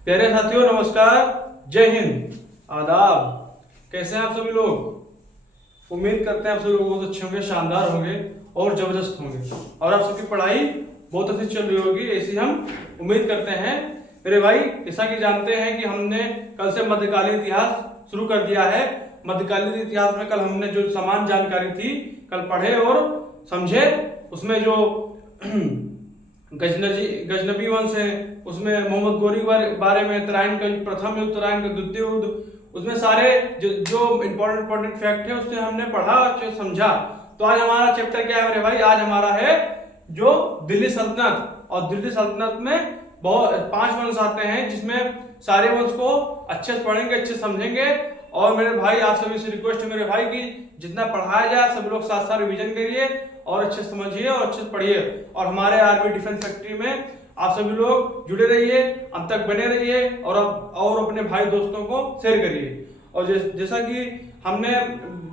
प्यारे साथियों नमस्कार, जय हिंद, आदाब। कैसे हैं आप सभी लोग? उम्मीद करते हैं आप सभी लोग बहुत अच्छे होंगे, शानदार होंगे और जबरदस्त होंगे और आप सबकी पढ़ाई बहुत अच्छी चल रही होगी, ऐसी हम उम्मीद करते हैं। मेरे भाई, जैसा कि जानते हैं कि हमने कल से मध्यकालीन इतिहास शुरू कर दिया है। मध्यकालीन इतिहास में कल हमने जो समान जानकारी थी कल पढ़े और समझे। उसमें जो गजनबी वंश है, उसमें मोहम्मद गोरी के बारे में, तराइन का प्रथम युद्ध, तराइन का द्वितीय युद्ध, उसमें सारे जो इंपॉर्टेंट फैक्ट है उससे हमने पढ़ा और समझा। तो आज हमारा चैप्टर क्या है मेरे भाई? आज हमारा है जो दिल्ली सल्तनत। और दिल्ली सल्तनत में बहुत 5 वंश आते हैं, जिसमें सारे वंश को अच्छे से पढ़ेंगे, अच्छे समझेंगे। और मेरे भाई आप सभी से रिक्वेस्ट है मेरे भाई की जितना पढ़ाया जाए सब लोग साथ साथ रिवीजन करिए और अच्छे समझिए और अच्छे से पढ़िए। और हमारे आर्मी डिफेंस फैक्ट्री में आप सभी लोग जुड़े रहिए, अंत तक बने रहिए और अपने भाई दोस्तों को शेयर करिए। और जैसा कि हमने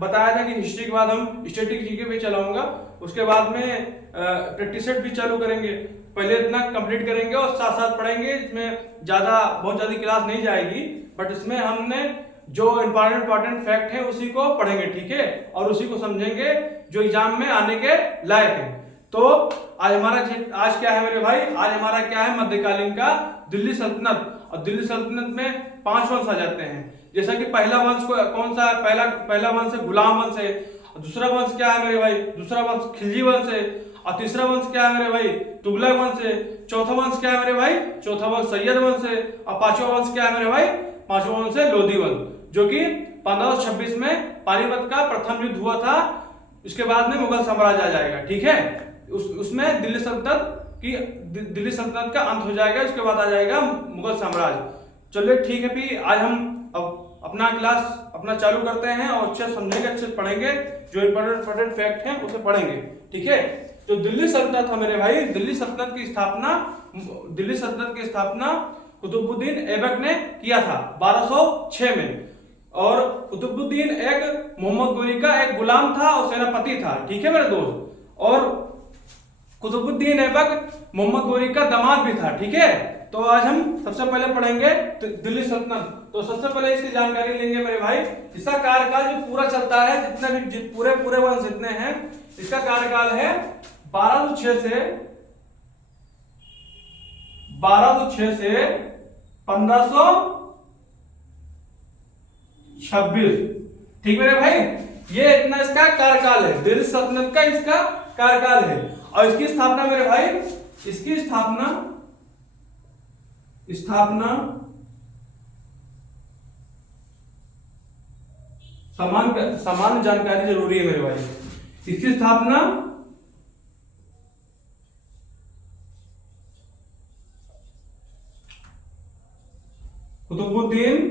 बताया था कि हिस्ट्री के बाद हम स्टैटिक जीके भी चलाऊंगा, उसके बाद में प्रैक्टिस सेट भी चालू करेंगे। पहले इतना कंप्लीट करेंगे और साथ साथ पढ़ेंगे। इसमें बहुत ज्यादा क्लास नहीं जाएगी, बट इसमें हमने जो इंपॉर्टेंट फैक्ट है उसी को पढ़ेंगे, ठीक है, और उसी को समझेंगे जो एग्जाम में आने के लायक है। तो आज क्या है मेरे भाई? आज हमारा क्या है? मध्यकालीन का दिल्ली सल्तनत। और दिल्ली सल्तनत में 5 वंश आ जाते हैं। जैसा कि पहला वंश कौन सा है? पहला वंश है गुलाम वंश है। दूसरा वंश क्या है मेरे भाई? दूसरा वंश खिलजी वंश है। और तीसरा वंश क्या है मेरे भाई? तुगलक वंश है। चौथा वंश क्या है मेरे भाई? चौथा वंश सैयद वंश है। और पांचवा वंश क्या है मेरे भाई? पांचवा वंश है लोधी वंश, जो कि 1526 में पानीपत का प्रथम युद्ध हुआ था। इसके बाद में मुगल साम्राज्य आ जाएगा, ठीक है। उसमें दिल्ली सल्तनत का अंत हो जाएगा। उसके बाद आ जाएगा मुगल साम्राज्य। चलिए ठीक है, भी आज हम अपना क्लास चालू करते हैं और अच्छे समझेंगे, अच्छे पढ़ेंगे, जो इंपॉर्टेंट फैक्ट हैं उसे पढ़ेंगे, ठीक है। जो दिल्ली सल्तनत था मेरे भाई, दिल्ली सल्तनत की स्थापना कुतुबुद्दीन ऐबक ने किया था 1206 में। और कुतुबुद्दीन एक मोहम्मद गोरी का एक गुलाम था और सेनापति था, ठीक है मेरे दोस्त। और कुतुबुद्दीन ऐबक मोहम्मद गोरी का दामाद भी था, ठीक है। तो आज हम सबसे पहले पढ़ेंगे दिल्ली सल्तनत। तो सबसे पहले इसकी जानकारी लेंगे मेरे भाई। इसका कार्यकाल जो पूरा चलता है, जितने भी पूरे वंश जितने हैं, इसका कार्यकाल है 1206 से 1526, ठीक मेरे भाई। ये इतना इसका कार्यकाल है, दिल्ली सल्तनत का इसका कार्यकाल है। और इसकी स्थापना मेरे भाई, इसकी स्थापना समान जानकारी जरूरी है मेरे भाई। इसकी स्थापना कुतुबुद्दीन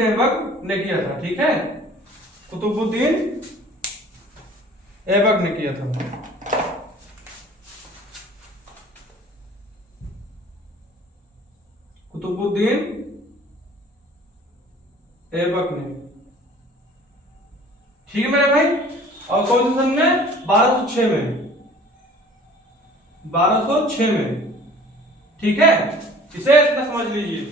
ऐबक ने किया था, ठीक है। कुतुबुद्दीन ऐबक ने किया था। कुतुबुद्दीन ऐबक ने, ठीक है मेरे भाई। और कौन से सन में? 1206 में, ठीक है। इसे इतना समझ लीजिए।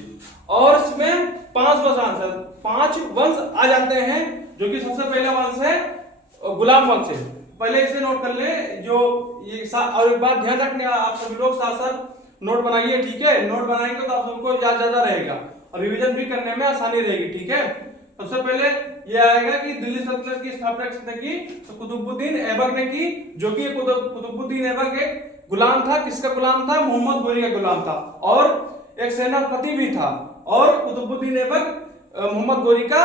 और इसमें 5 वंश आ जाते हैं, जो कि सबसे पहला वंश है गुलाम वंश है। पहले इसे नोट कर ले। जो ये और एक बात ध्यान रखने, आप सभी लोग साथ साथ नोट बनाइए, ठीक है। नोट बनाएंगे तो आप सबको याद ज्यादा रहेगा और रिवीजन भी करने में आसानी रहेगी, ठीक है। सबसे पहले ये आएगा कि दिल्ली सल्तनत की स्थापना किसने की? तो कुतुबुद्दीन ऐबक ने की, जो कि कुतुबुद्दीन ऐबक एक गुलाम था। किसका गुलाम था? मोहम्मद गोरी का गुलाम था और एक सेनापति भी था। और कुतुबुद्दीन ऐबक मोहम्मद गोरी का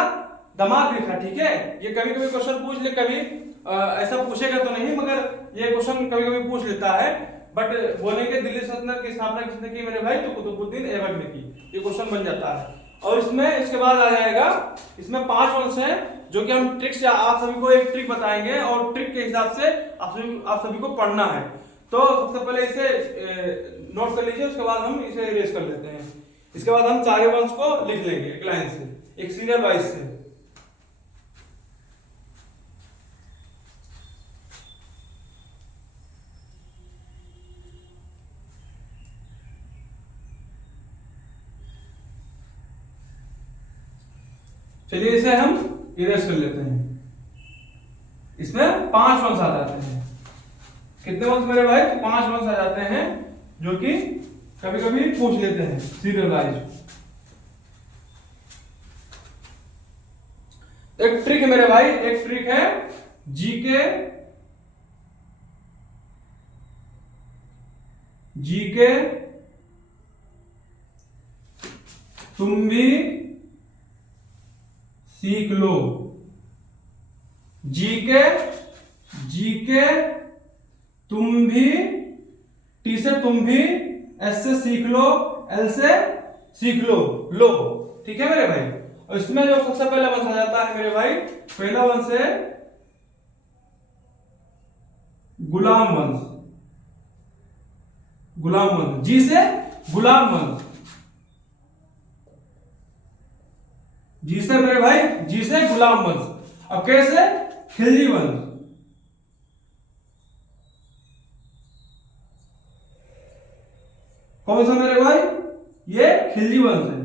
दामाद भी था, ठीक है। ये कभी कभी क्वेश्चन पूछ ले, कभी ऐसा पूछेगा तो नहीं, मगर ये क्वेश्चन कभी कभी पूछ लेता है। बट बोलेंगे दिल्ली सल्तनत की स्थापना किसने की मेरे भाई? तो कुतुबुद्दीन ऐबक ने की। ये क्वेश्चन बन जाता है। और इसमें इसके बाद आ जाएगा, इसमें 5 वंश हैं, जो कि हम ट्रिक्स, आप सभी को एक ट्रिक बताएंगे और ट्रिक के हिसाब से आप सभी को पढ़ना है। तो सबसे पहले इसे नोट कर लीजिए, उसके बाद हम इसे इरेज कर लेते हैं। इसके बाद हम सारे वंश को लिख लेंगे एक लाइन से, एक सीरियल वाइज से। चलिए इसे हम इरेज कर लेते हैं। इसमें 5 वंश आ जाते हैं। कितने वंश मेरे भाई? 5 वंश आ जाते हैं, जो कि कभी कभी पूछ लेते हैं सीरियल वाइज। एक ट्रिक है मेरे भाई, एक ट्रिक है जीके तुम भी सीख लो। जीके तुम भी, टी से तुम भी, एस से सीख लो, एल से सीख लो, ठीक है मेरे भाई। और इसमें जो सबसे पहला वंश आ जाता है मेरे भाई, पहला वंश है गुलाम वंश। जी से गुलाम वंश, जी से मेरे भाई, जी से गुलाम वंश। अब कैसे? खिलजी वंश। कौन सा मेरे भाई? ये खिलजी वंश है,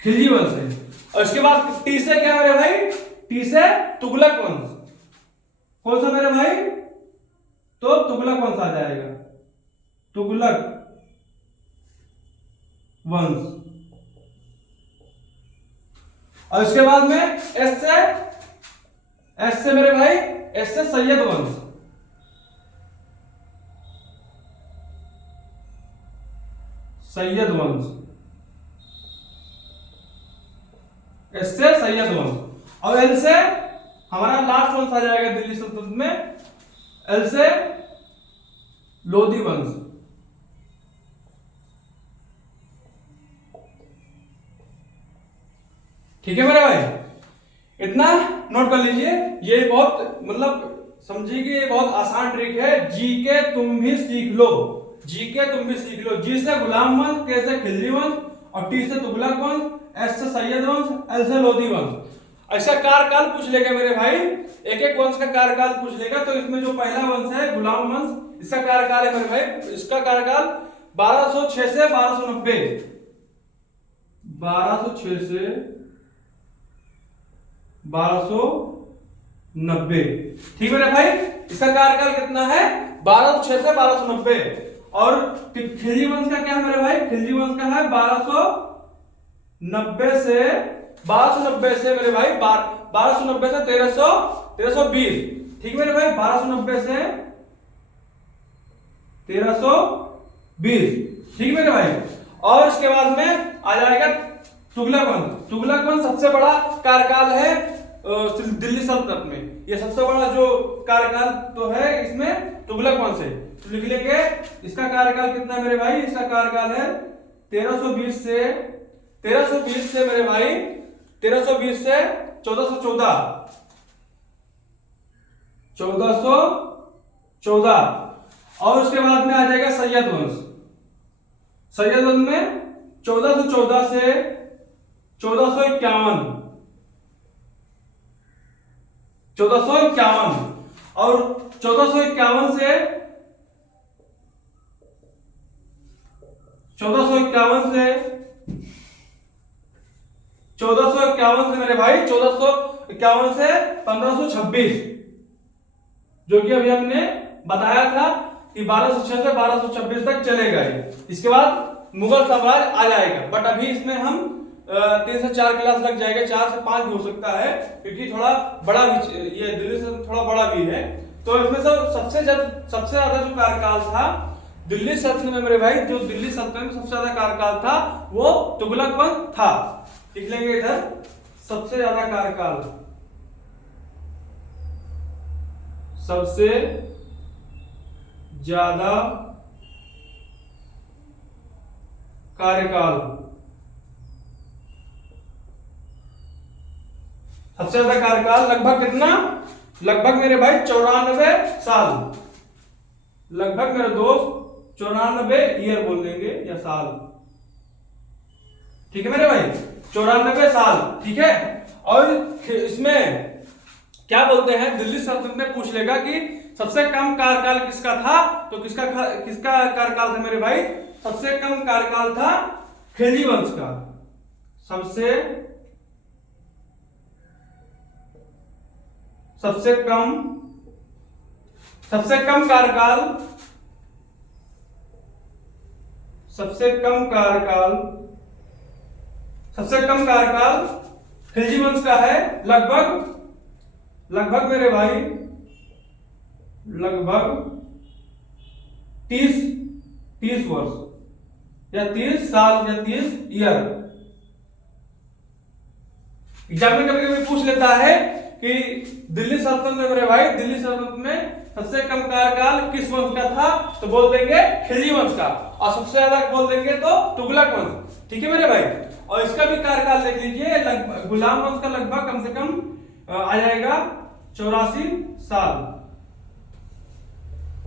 खिलजी वंश है। और इसके बाद टी से क्या मेरे भाई? टी से तुगलक वंश। कौन सा मेरे भाई? तो तुगलक वंश आ जाएगा, तुगलक वंश। और इसके बाद में एस से मेरे भाई, एस से सैयद वंश। सैयद वंश, एस से सैयद वंश। और एल से हमारा लास्ट वंश आ जाएगा दिल्ली सल्तनत में, एल से लोधी वंश। ठीक है मेरे भाई, इतना नोट कर लीजिए। ये बहुत मतलब समझिए कि ये बहुत आसान ट्रिक है। जीके तुम भी सीख लो, जीके तुम भी सीख लो। जी से गुलाम वंश, के से खिलजी वंश, और टी से तुगलक वंश, एस से सैयद वंश, एल से लोधी वंश। ऐसा कार्यकाल पूछ लेगा मेरे भाई, एक एक वंश का कार्यकाल पूछ लेगा। तो इसमें जो पहला वंश है गुलाम वंश, इसका कार्यकाल है मेरे भाई, इसका कार्यकाल 1206 से 1290, 1206 से 1290। ठीक है मेरे भाई, इसका कार्यकाल कितना है? 1206 से 1290। और खिलजी वंश का क्या है मेरे भाई? खिलजी वंश का है 1290 से मेरे भाई 1290 से 1320। ठीक मेरे भाई, 1290 से 1320। ठीक मेरे भाई। और इसके बाद में आ जाएगा तुगलक वंश। तुगलक वंश सबसे बड़ा कार्यकाल है दिल्ली सल्तनत में। ये सबसे बड़ा जो कार्यकाल तो है इसमें तुगलक वंश है। तो लिख लेंगे इसका कार्यकाल कितना है मेरे भाई? इसका कार्यकाल है 1320 से मेरे भाई 1320 से 1414। और उसके बाद में आ जाएगा सैयद वंश। सैयद वंश में 1414 से 1451, 1451। और 1451 से 1451 से मेरे भाई 1451 से 1526, जो कि अभी हमने बताया था कि 1206 से 1226 तक चलेगा ये। इसके बाद मुगल साम्राज्य आ जाएगा। बट अभी इसमें हम 3 से 4 क्लास लग जाएगा, 4 से 5 भी हो सकता है, क्योंकि थोड़ा बड़ा भी, ये दिल्ली से थोड़ा बड़ा भी है। तो इसमें सबसे ज्यादा जो कार्यकाल था दिल्ली सल्तनत में मेरे भाई, जो दिल्ली सल्तनत में सबसे ज्यादा कार्यकाल था वो तुगलक वंश था। लिख लेंगे इधर, सबसे ज्यादा कार्यकाल, सबसे ज्यादा कार्यकाल सबसे ज्यादा कार्यकाल लगभग कितना, लगभग मेरे भाई 94 साल, लगभग मेरे दोस्त 94 ईयर बोल देंगे या साल, ठीक है मेरे भाई, 94 साल, ठीक है। और इसमें क्या बोलते हैं, दिल्ली सल्तनत में पूछ लेगा कि सबसे कम कार्यकाल किसका था, तो किसका कार्यकाल था मेरे भाई, सबसे कम कार्यकाल था खिलजी वंश का, सबसे कम कार्यकाल, सबसे कम कार्यकाल खिलजी वंश का है, लगभग मेरे भाई, लगभग 30 वर्ष या 30 साल या 30 ईयर। एग्जाम में कभी कभी पूछ लेता है कि दिल्ली सल्तनत में मेरे भाई, दिल्ली सल्तनत में सबसे कम कार्यकाल किस वंश का था, तो बोल देंगे खिलजी वंश का, और सबसे ज्यादा बोल देंगे तो तुगलक वंश, ठीक है मेरे भाई। और इसका भी कार्यकाल देख लीजिए, गुलाम वंश का लगभग कम से कम आ जाएगा 84 साल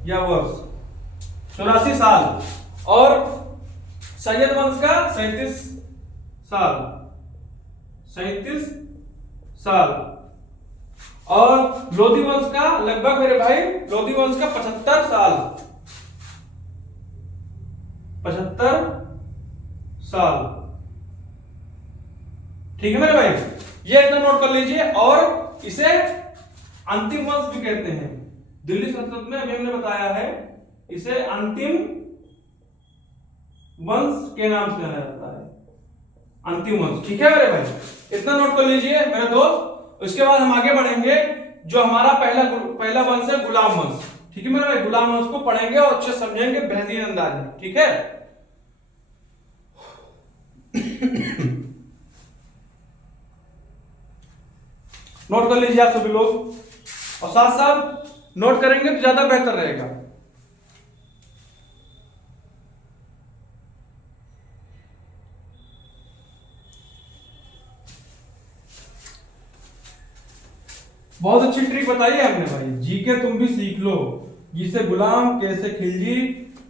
या वर्ष, 84 साल, और सैयद वंश का 37 साल, 37 साल, और लोधी वंश का लगभग मेरे भाई, लोधी वंश का 75 साल, 75 साल, ठीक है मेरे भाई, ये एकदम नोट कर लीजिए। और इसे अंतिम वंश भी कहते हैं, दिल्ली सल्तनत में अभी हमने बताया है, इसे अंतिम वंश के नाम से जाना जाता है, अंतिम वंश, ठीक है मेरे भाई, इतना नोट कर लीजिए मेरे दोस्त। उसके बाद हम आगे बढ़ेंगे, जो हमारा पहला वंश है गुलाम वंश, ठीक है मेरे भाई, गुलाम वंश को पढ़ेंगे और अच्छे समझेंगे बेहतरीन अंदाज में, ठीक है। नोट कर लीजिए आप सभी लोग, और साथ साथ नोट करेंगे तो ज्यादा बेहतर रहेगा। बहुत अच्छी ट्रिक बताई है हमने भाई, जीके तुम भी सीख लो, जी से गुलाम, के से खिलजी,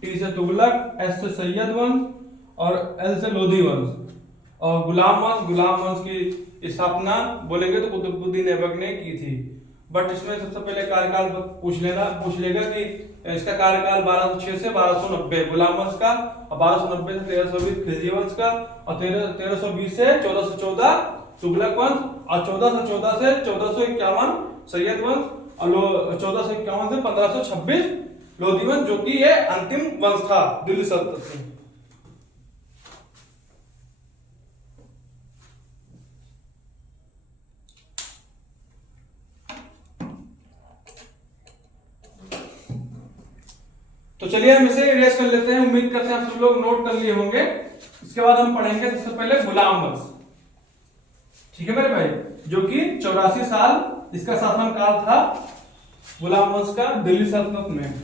टी से तुगलक, एस से सैयद वंश, और एल से लोधी वंश। और गुलाम वंश की स्थापना बोलेंगे तो कुतुबुद्दीन ऐबक ने की थी, बट इसमें सबसे पहले कार्यकाल पूछ लेगा कि इसका कार्यकाल 1206 से 1290 गुलाम वंश का, और 1290 से 1320 खिलजी वंश का, और 1320 से 1414 तुगलक वंश, और 1414 से 1451 सैयद वंश, और 1451 से 1526 लोधी वंश, जो कि ये अंतिम वंश था दिल्ली सल्तनत में। तो चलिए हम इसे इरेज कर लेते हैं, उम्मीद करते हैं आप सब लोग नोट कर लिए होंगे। इसके बाद हम पढ़ेंगे सबसे पहले गुलाम वंश, ठीक है मेरे भाई, जो कि 84 साल इसका शासनकाल था गुलाम वंश का दिल्ली सल्तनत में।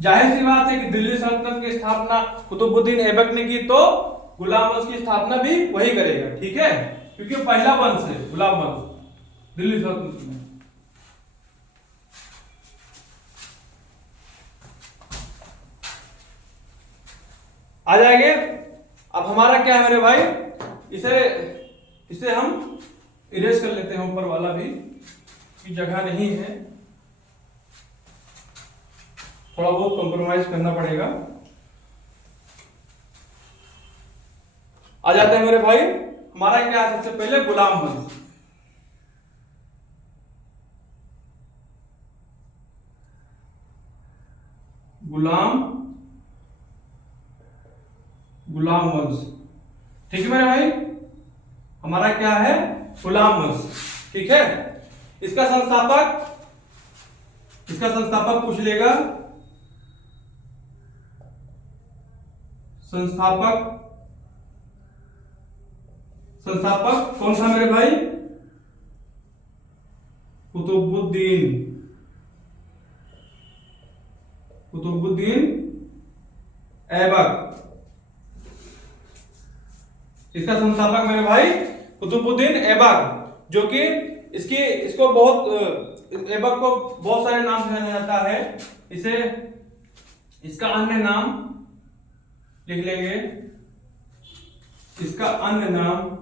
जाहिर सी बात है कि दिल्ली सल्तनत की स्थापना कुतुबुद्दीन ऐबक ने की, तो गुलाम वंश की स्थापना भी वही करेगा, ठीक है, क्योंकि पहला वंश है गुलाम वंश दिल्ली सल्तनत में। आ जाएंगे, अब हमारा क्या है मेरे भाई, इसे हम इरेज कर लेते हैं, ऊपर वाला भी की जगह नहीं है, थोड़ा बहुत कॉम्प्रोमाइज करना पड़ेगा। आ जाते हैं मेरे भाई, हमारा क्या है सबसे पहले गुलाम वंश। गुलाम वंश, ठीक है मेरे भाई, हमारा क्या है गुलाम वंश, ठीक है। इसका संस्थापक पूछ लेगा, संस्थापक कौन सा मेरे भाई, कुतुबुद्दीन ऐबक। इसका संस्थापक मेरे भाई कुतुबुद्दीन ऐबक, जो कि इसको बहुत ऐबक को बहुत सारे नाम से जाना जाता है। इसे इसका अन्य नाम लिख लेंगे, इसका अन्य नाम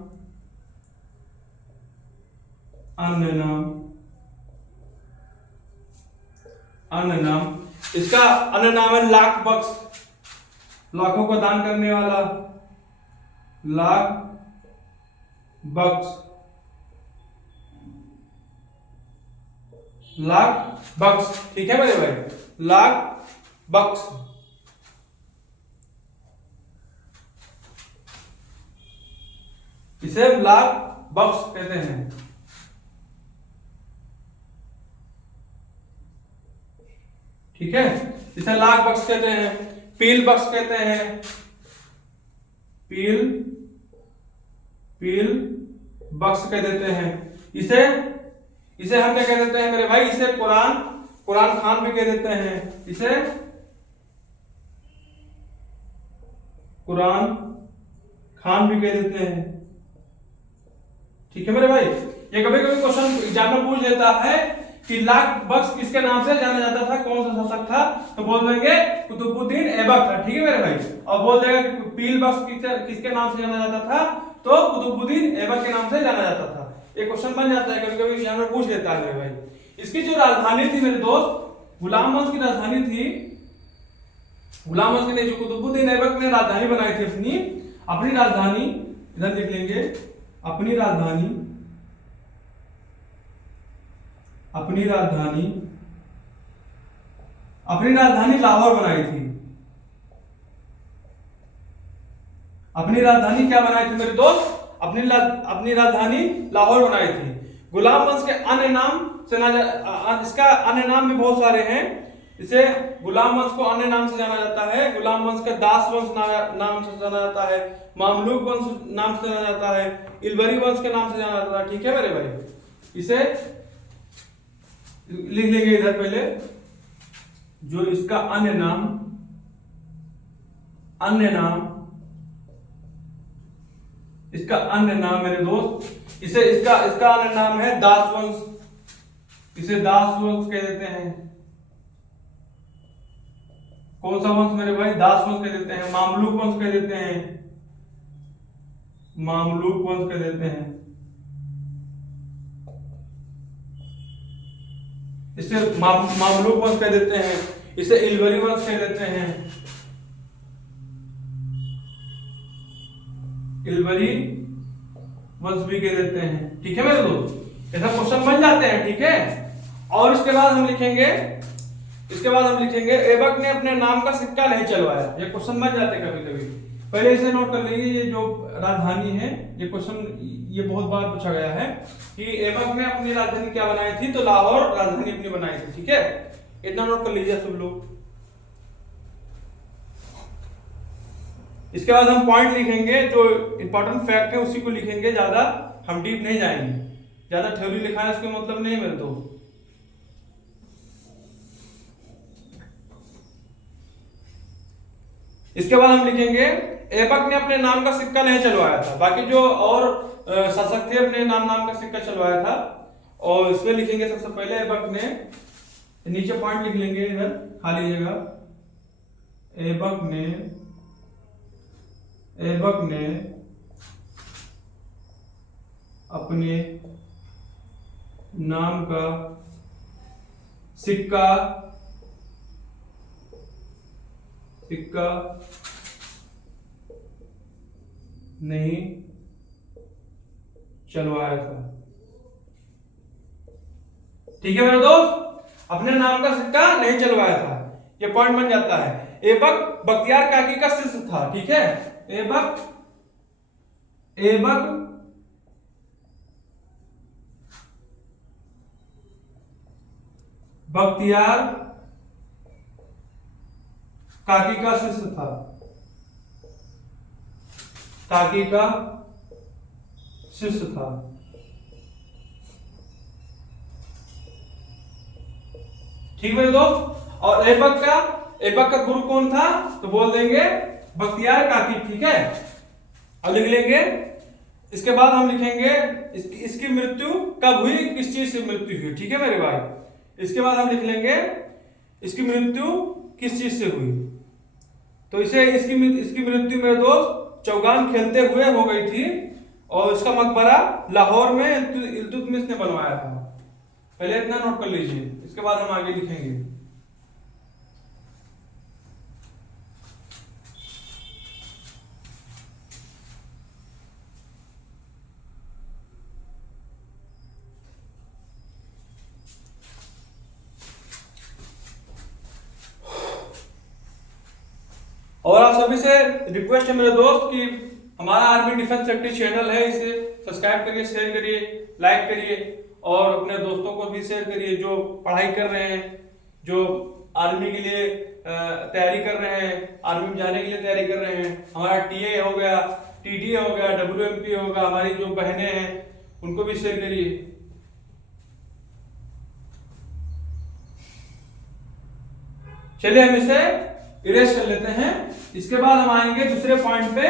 इसका अन्य नाम है लाख बख्श, लाखों को दान करने वाला, लाख बख्श, लाख बख्श। ठीक है मेरे भाई, लाख बख्श। इसे लाख बख्श कहते हैं। ठीक है, इसे लाख बख्श कहते हैं, पील बख्श कहते हैं, पील बख्श कह देते हैं। इसे हम क्या कह देते हैं मेरे भाई, इसे कुरान खान भी कह देते हैं, इसे कुरान खान भी कह देते हैं। ठीक है मेरे भाई, ये कभी कभी क्वेश्चन एग्जाम में पूछ लेता है कि लाख बख्श किसके नाम से जाना जाता था, कौन सा शासक था, तो बोल देंगे कुतुबुद्दीन ऐबक था। ठीक है मेरे भाई, और बोल देगा कि पील बख्श किसके नाम से जाना जाता था, तो कुतुबुद्दीन ऐबक के नाम से जाना जाता था। ये क्वेश्चन बन जाता है, कभी कभी एग्जाम में पूछ लेता है मेरे भाई। इसकी जो राजधानी थी मेरे दोस्त, गुलाम वंश की राजधानी थी, गुलाम वंश ने जो कुतुबुद्दीन ऐबक ने राजधानी बनाई थी अपनी राजधानी, इधर लिख लेंगे, अपनी राजधानी लाहौर बनाई थी। अपनी राजधानी क्या बनाई थी मेरे दोस्त, अपनी राजधानी लाहौर बनाई थी। गुलाम वंश के अन्य नाम से इसका अन्य नाम भी बहुत सारे हैं। इसे गुलाम वंश को अन्य नाम से जाना जाता है, गुलाम वंश का दास वंश नाम से जाना जाता है, मामलूक वंश नाम से जाना जाता है, इलबरी वंश के नाम से जाना जाता है। ठीक है मेरे भाई, इसे लिख लेंगे इधर पहले, जो इसका अन्य नाम इसका अन्य नाम मेरे दोस्त, इसका अन्य नाम है दास वंश, इसे दास वंश कह देते हैं। कौन सा वंश मेरे भाई, दास वंश कह देते हैं, मामलूक वंश कह देते हैं, मामलूक वंश कह देते हैं। इसे मामलूक वंश कह देते हैं, इसे इलबरी वंश कह देते हैं, इलबरी वंश भी कह देते हैं। ठीक है मेरे दोस्त, ऐसा क्वेश्चन बन जाते हैं। ठीक है, और इसके बाद हम लिखेंगे ऐबक ने अपने नाम का सिक्का नहीं चलवाया। ये क्वेश्चन बन जाते हैं कभी कभी, पहले इसे नोट कर लीजिए। ये जो राजधानी है, ये क्वेश्चन ये बहुत बार पूछा गया है कि ऐबक ने अपनी राजधानी क्या बनाई थी, तो लाहौर राजधानी अपनी बनाई थी। ठीक है, इतना नोट कर लीजिए सब लोग। इसके बाद हम पॉइंट लिखेंगे, जो इंपॉर्टेंट फैक्ट है उसी को लिखेंगे, ज्यादा हम डीप नहीं जाएंगे, ज्यादा थ्योरी लिखाना इसका मतलब नहीं मेरे दोस्त। इसके बाद हम लिखेंगे ऐबक ने अपने नाम का सिक्का नहीं चलवाया था। बाकी जो और शासक थे अपने नाम का सिक्का चलवाया था, और इसमें लिखेंगे सबसे पहले ऐबक ने, नीचे पॉइंट लिख लेंगे इधर खाली जगह, ऐबक ने अपने नाम का सिक्का नहीं चलवाया था। ठीक है मेरे दोस्त, अपने नाम का सिक्का नहीं चलवाया था, ये पॉइंट बन जाता है। ऐबक बख्तियार काकी का शिष्य था। ठीक है, ऐबक बख्तियार काकी का शिष्य था, ठीक है दोस्त। और ऐबक का गुरु कौन था, तो बोल देंगे बख्तियार काकी। ठीक है, अब लिख लेंगे इसके बाद हम लिखेंगे इसकी मृत्यु कब हुई, किस चीज से मृत्यु हुई। ठीक है मेरे भाई। इसके बाद हम लिख लेंगे इसकी मृत्यु किस चीज से हुई। तो इसे इसकी मृत्यु मेरे दोस्त चौगान खेलते हुए हो गई थी, और इसका मकबरा लाहौर में इल्तुतमिश ने बनवाया था। पहले इतना नोट कर लीजिए, इसके बाद हम आगे लिखेंगे। और आप सभी से रिक्वेस्ट है मेरे दोस्त कि हमारा आर्मी डिफेंस सेक्रेटरी चैनल है, इसे सब्सक्राइब करिए, शेयर करिए, लाइक करिए, और अपने दोस्तों को भी शेयर करिए जो पढ़ाई कर रहे हैं, जो आर्मी के लिए तैयारी कर रहे हैं, आर्मी में जाने के लिए तैयारी कर रहे हैं। हमारा टीए हो गया, टीडीए हो गया, डब्ल्यूएमपी होगा, हमारी जो बहनें हैं उनको भी शेयर करिए। चलिए हम इसे इरेज कर लेते हैं। इसके बाद हम आएंगे दूसरे पॉइंट पे।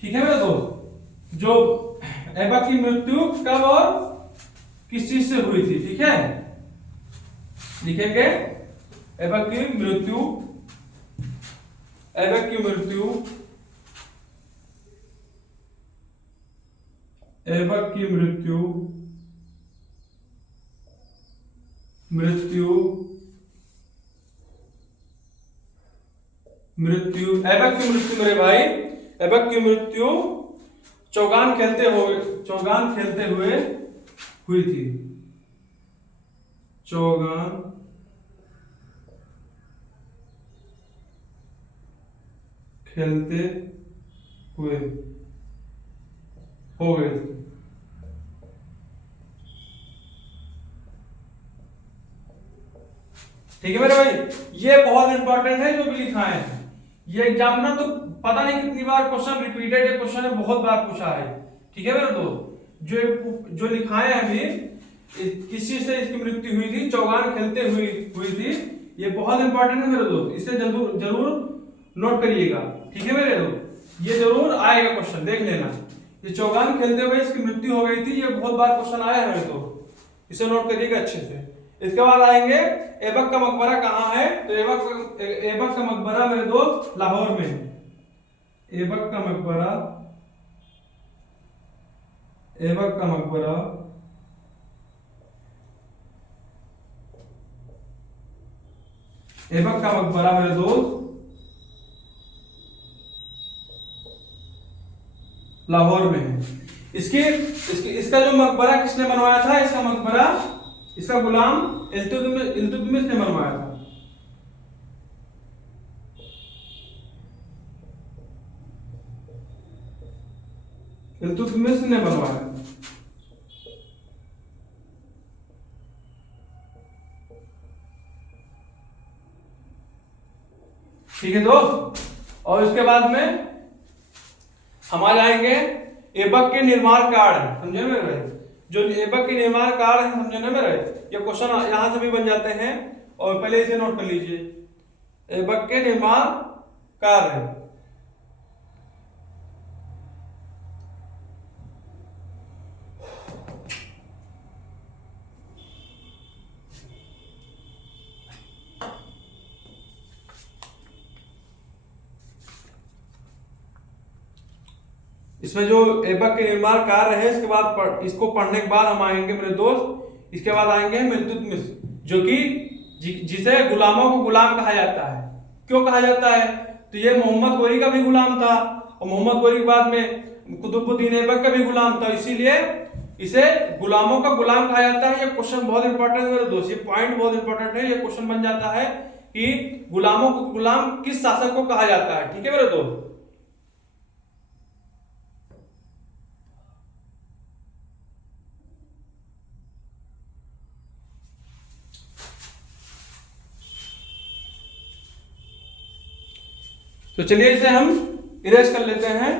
ठीक है मेरे दोस्त, जो ऐबक की मृत्यु कब और किस चीज से हुई थी। ठीक है, लिखेंगे ऐबक की मृत्यु, ऐबक की मृत्यु, ऐबक की मृत्यु, मृत्यु, मृत्यु, ऐबक की मृत्यु मेरे भाई, ऐबक की मृत्यु चौगान खेलते हुए हुई थी। चौगान खेलते हुए हो गए थे। ठीक है मेरे भाई, ये बहुत इंपॉर्टेंट है जो भी लिखा है। ये एग्जाम में तो पता नहीं कितनी बार क्वेश्चन रिपीटेड है, क्वेश्चन है बहुत बार पूछा है। ठीक है मेरे दोस्त, जो लिखाए हैं अभी, किस चीज से इसकी मृत्यु हुई थी, चौगान खेलते हुई थी, ये बहुत इंपॉर्टेंट है मेरे दोस्त, इसे जरूर नोट करिएगा। ठीक है मेरे दोस्त, ये जरूर आएगा क्वेश्चन, देख लेना। ये चौगान खेलते हुए इसकी मृत्यु हो गई थी, ये बहुत बार क्वेश्चन आया है मेरे दोस्त, इसे नोट करिएगा अच्छे से। इसके बाद आएंगे ऐबक का मकबरा कहाँ है। तो ऐबक का मकबरा मेरे दोस्त लाहौर में है। ऐबक का मकबरा, ऐबक का मकबरा ऐबक का मकबरा मेरे दोस्त लाहौर में है। इसका जो मकबरा किसने बनवाया था, इसका मकबरा इसका गुलाम इल्तुतमिश ने बनवाया था। इल्तुतमिश ने बनवाया। ठीक है दोस्त, और इसके बाद में हम आ जाएंगे ऐबक के निर्माण कार्य। समझे मेरे भाई, जो ऐबक के निर्माण कार्य है, समझे ना मेरे, ये क्वेश्चन यहां से भी बन जाते हैं, और पहले इसे नोट कर लीजिए। ऐबक के निर्माण कार्य, इसमें जो ऐबक के निर्माण कार्य है, इसके बाद इसको पढ़ने के बाद हम आएंगे मेरे दोस्त, इसके बाद आएंगे इल्तुतमिश, जो कि जिसे गुलामों को गुलाम कहा जाता है। क्यों कहा जाता है, तो ये मोहम्मद गोरी का भी गुलाम था, और मोहम्मद गोरी के बाद में कुतुबुद्दीन ऐबक का भी गुलाम था, इसीलिए इसे गुलामों का गुलाम कहा जाता है। ये क्वेश्चन बहुत इंपॉर्टेंट है मेरे दोस्त, ये पॉइंट बहुत इंपॉर्टेंट है। ये क्वेश्चन बन जाता है कि गुलामों को गुलाम किस शासक को कहा जाता है। ठीक है मेरे दोस्त, तो चलिए इसे हम इरेज कर लेते हैं।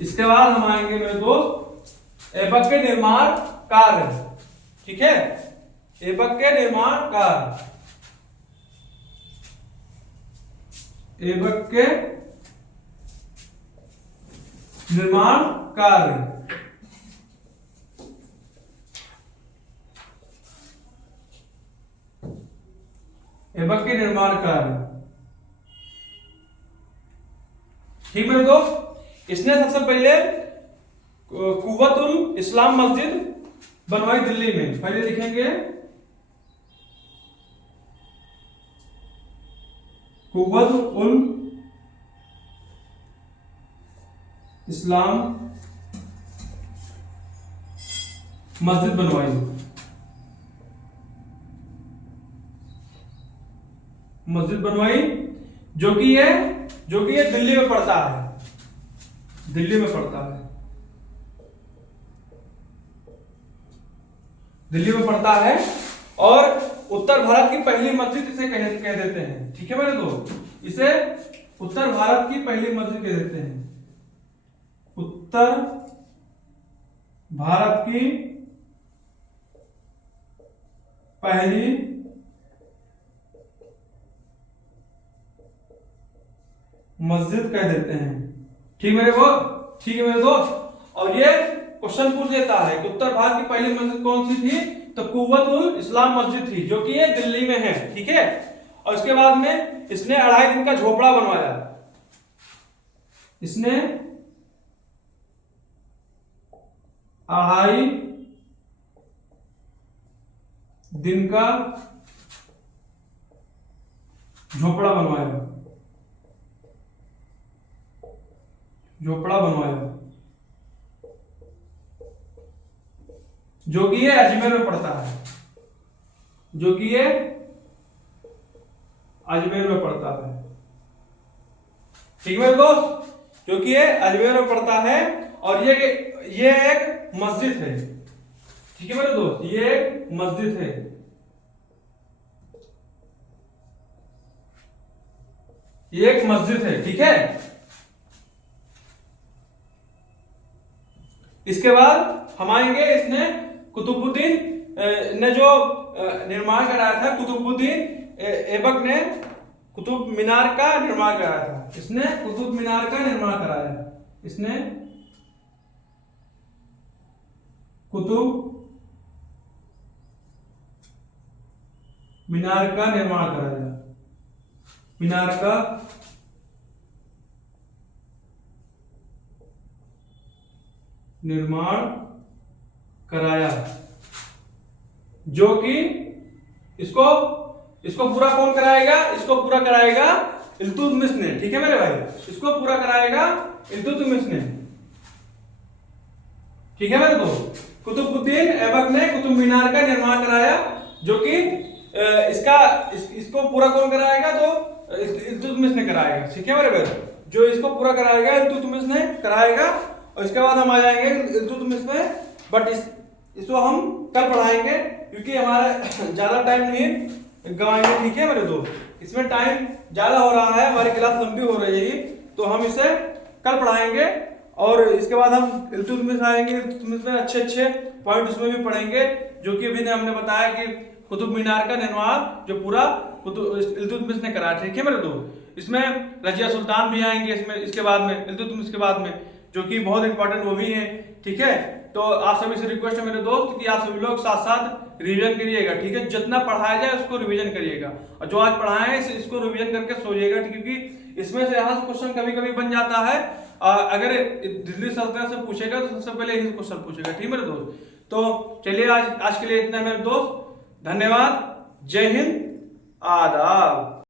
इसके बाद हम आएंगे मेरे दोस्त ऐबक के निर्माण कार्य। ठीक है, ऐबक के निर्माण कार्य। ऐबक के निर्माण कार्य। ऐबक के निर्माण कार्य, ठीक मेरे दोस्त। इसने सबसे पहले कुव्वतुल इस्लाम मस्जिद बनवाई दिल्ली में। पहले लिखेंगे कुव्वतुल इस्लाम मस्जिद बनवाई, मस्जिद बनवाई जो कि ये दिल्ली में पड़ता है, दिल्ली में पड़ता है, दिल्ली में पड़ता है। और उत्तर भारत की पहली मस्जिद इसे कह देते हैं, ठीक है मेरे दोस्त। इसे उत्तर भारत की पहली मस्जिद कह देते हैं, उत्तर भारत की पहली मस्जिद कह देते हैं, ठीक मेरे दोस्त, ठीक है मेरे दोस्त। और ये क्वेश्चन पूछ देता है कि उत्तर भारत की पहली मस्जिद कौन सी थी, तो कुव्वतुल इस्लाम मस्जिद थी, जो कि ये दिल्ली में है, ठीक है। और इसके बाद में इसने 2.5 दिन का झोपड़ा बनवाया, इसने 2.5 दिन का झोपड़ा बनवाया, झोपड़ा बनवाया, जो कि ये अजमेर में पड़ता है, जो कि ये अजमेर में पड़ता है, ठीक है दोस्त, जो कि ये अजमेर में पड़ता है। और ये एक मस्जिद है, ठीक है मेरे दोस्त, ये एक मस्जिद है, ये एक मस्जिद है, ठीक है। इसके बाद हम आएंगे, इसने कुतुबुद्दीन ने जो निर्माण कराया था, कुतुबुद्दीन ऐबक ने कुतुब मीनार का निर्माण कराया था, इसने कुतुब मीनार का निर्माण कराया, इसने कुतुब मीनार का निर्माण कराया, मीनार का निर्माण कराया, जो कि इसको पूरा कौन कराएगा, इसको पूरा कराएगा इल्तुतमिश ने, ठीक है मेरे भाई, इसको पूरा कराएगा इल्तुतमिश ने, ठीक है मेरे दोस्त। कुतुबुद्दीन ऐबक ने कुतुब मीनार का निर्माण कराया, जो कि इसको पूरा कौन कराएगा, तो इल्तुतमिश ने कराएगा, ठीक है मेरे भाई। जो इसको पूरा कराएगा इल्तुतमिश ने कराएगा। और इसके बाद हम आ जाएंगे इल्तुतमिश में, बट इसको हम कल पढ़ाएंगे, क्योंकि हमारा ज्यादा टाइम नहीं गवाएंगे, ठीक है मेरे दोस्त। इसमें टाइम ज्यादा हो रहा है, हमारी क्लास लंबी हो रही है, तो हम इसे कल पढ़ाएंगे। और इसके बाद हम इल्तुतमिश आएंगे, इल्तुतमिश में अच्छे पॉइंट उसमें भी पढ़ेंगे, जो कि अभी हमने बताया कि कुतुब मीनार का निर्माण जो पूरा इल्तुतमिश ने कराया, ठीक है मेरे दोस्त। इसमें रजिया सुल्तान भी आएंगे, इसमें इसके बाद में इल्तुतमिश के बाद में, जो कि बहुत इंपॉर्टेंट वो भी है, ठीक है। तो आप सभी से रिक्वेस्ट है मेरे दोस्त कि आप सभी लोग साथ साथ रिवीजन करिएगा, ठीक है। जितना पढ़ाया जाए उसको रिवीजन करिएगा, और जो आज पढ़ाए हैं इसको रिवीजन करके सोइएगा, क्योंकि इसमें से यहाँ से क्वेश्चन कभी कभी बन जाता है। अगर दिल्ली सल्तनत से पूछेगा तो सबसे पहले यही क्वेश्चन पूछेगा, ठीक है मेरे दोस्त। तो चलिए आज के लिए इतना मेरे दोस्त, धन्यवाद, जय हिंद, आदाब।